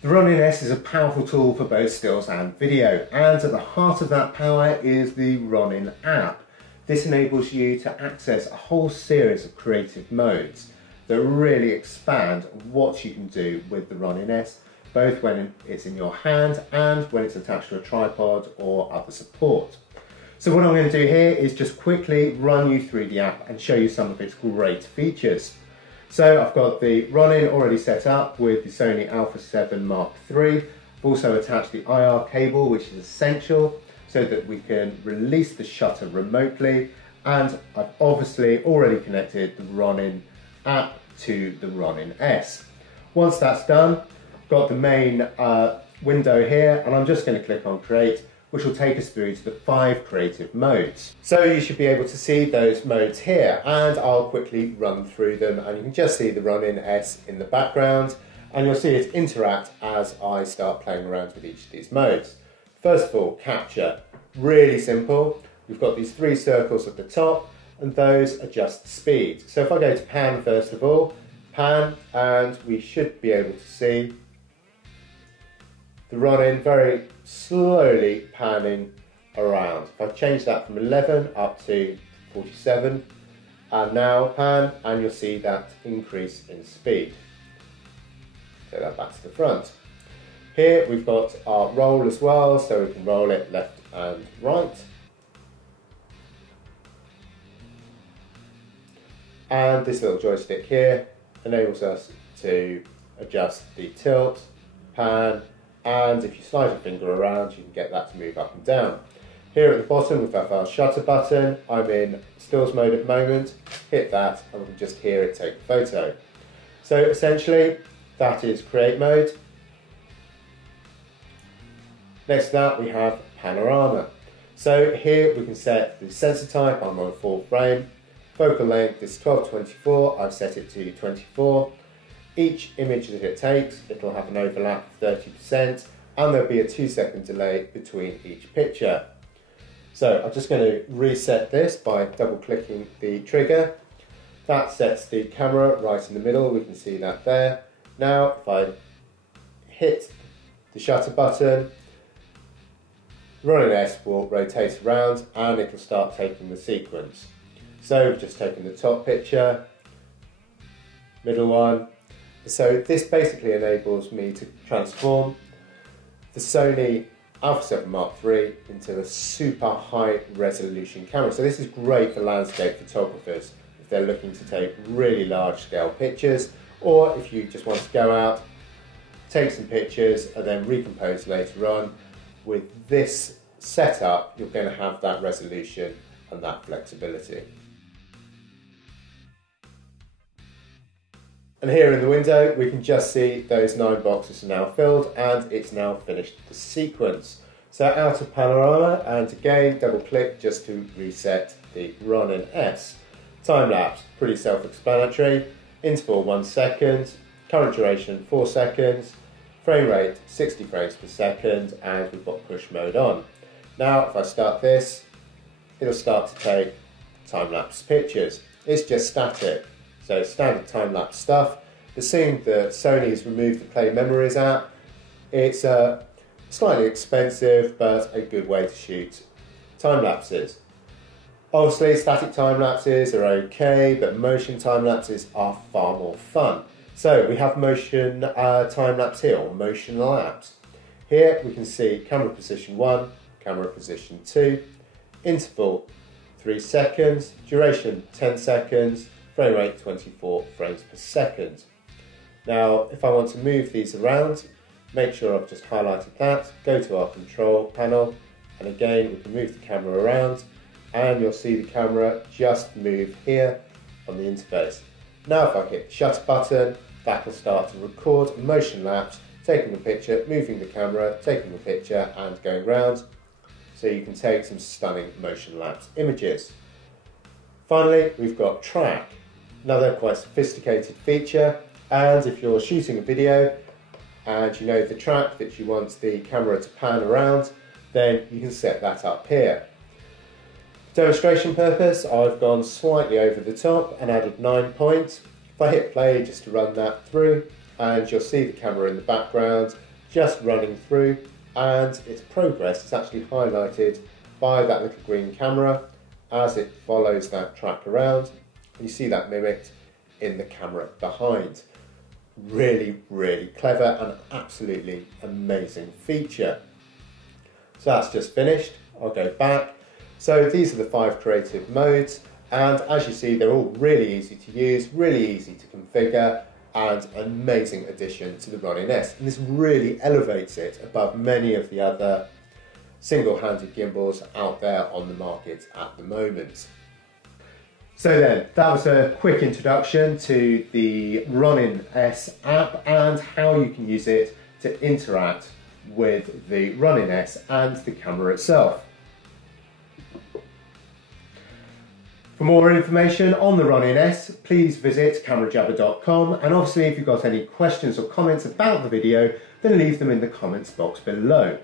The Ronin-S is a powerful tool for both stills and video, and at the heart of that power is the Ronin App. This enables you to access a whole series of creative modes that really expand what you can do with the Ronin-S, both when it's in your hand and when it's attached to a tripod or other support. So what I'm going to do here is just quickly run you through the app and show you some of its great features. So I've got the Ronin already set up with the Sony Alpha 7 Mark III. I've also attached the IR cable, which is essential so that we can release the shutter remotely, and I've obviously already connected the Ronin app to the Ronin-S. Once that's done, I've got the main window here, and I'm just going to click on Create, which will take us through to the 5 creative modes. So you should be able to see those modes here, and I'll quickly run through them, and you can just see the Ronin-S in the background, and you'll see it interact as I start playing around with each of these modes. First of all, capture. Really simple. We've got these 3 circles at the top, and those adjust speed. So if I go to pan first of all, pan, and we should be able to see the Ronin very slowly panning around. If I change that from 11 up to 47, and now pan, and you'll see that increase in speed. So that back to the front. Here we've got our roll as well, so we can roll it left and right. And this little joystick here enables us to adjust the tilt, pan, and if you slide your finger around, you can get that to move up and down. Here at the bottom, we've got our shutter button. I'm in stills mode at the moment. Hit that, and we can just hear it take a photo. So essentially, that is create mode. Next to that, we have Panorama. So here we can set the sensor type. I'm on a full frame. Focal length is 1224. I've set it to 24. Each image that it takes, it'll have an overlap of 30%, and there'll be a 2-second delay between each picture. So I'm just going to reset this by double-clicking the trigger. That sets the camera right in the middle. We can see that there. Now, if I hit the shutter button, the Ronin-S will rotate around and it'll start taking the sequence. So we've just taken the top picture, middle one. So this basically enables me to transform the Sony Alpha 7 Mark III into a super high resolution camera. So this is great for landscape photographers if they're looking to take really large scale pictures, or if you just want to go out, take some pictures and then recompose later on. With this setup, you're going to have that resolution and that flexibility. And here in the window, we can just see those 9 boxes are now filled and it's now finished the sequence. So out of Panorama, and again, double click just to reset the Ronin-S. Time-lapse, pretty self-explanatory. Interval 1 second, current duration 4 seconds, frame rate 60 frames per second, and we've got push mode on. Now, if I start this, it'll start to take time-lapse pictures. It's just static. So standard time-lapse stuff. The seeing that Sony has removed the Play Memories app, it's slightly expensive, but a good way to shoot time-lapses. Obviously, static time-lapses are okay, but motion time-lapses are far more fun. So we have motion time-lapse here, or motion lapse. Here we can see camera position 1, camera position 2, interval 3 seconds, duration 10 seconds, frame rate 24 frames per second. Now, if I want to move these around, make sure I've just highlighted that, go to our control panel, and again, we can move the camera around, and you'll see the camera just move here on the interface. Now, if I hit the shutter button, that will start to record a motion lapse, taking the picture, moving the camera, taking the picture, and going round, so you can take some stunning motion lapse images. Finally, we've got track. Another quite sophisticated feature, and if you're shooting a video and you know the track that you want the camera to pan around, then you can set that up here. For demonstration purpose, I've gone slightly over the top and added 9 points. If I hit play just to run that through, and you'll see the camera in the background, just running through, and its progress is actually highlighted by that little green camera as it follows that track around. You see that mimicked in the camera behind. Really, really clever and absolutely amazing feature. So that's just finished. I'll go back. So these are the 5 creative modes, and as you see, they're all really easy to use, really easy to configure, and an amazing addition to the Ronin-S. And this really elevates it above many of the other single-handed gimbals out there on the market at the moment. So then, that was a quick introduction to the Ronin-S app and how you can use it to interact with the Ronin-S and the camera itself. For more information on the Ronin-S, please visit camerajabber.com, and obviously if you've got any questions or comments about the video, then leave them in the comments box below.